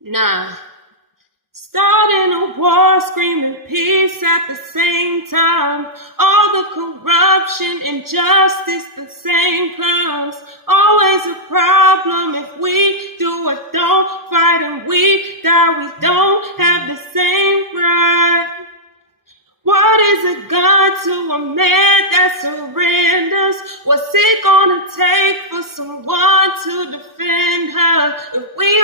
Nah. Starting a war, screaming peace at the same time. All the corruption, injustice, the same crimes. Always a problem if we do or don't fight and we die. We don't have the same pride. What is a God to a man that surrenders? What's it gonna take for someone to defend her? If we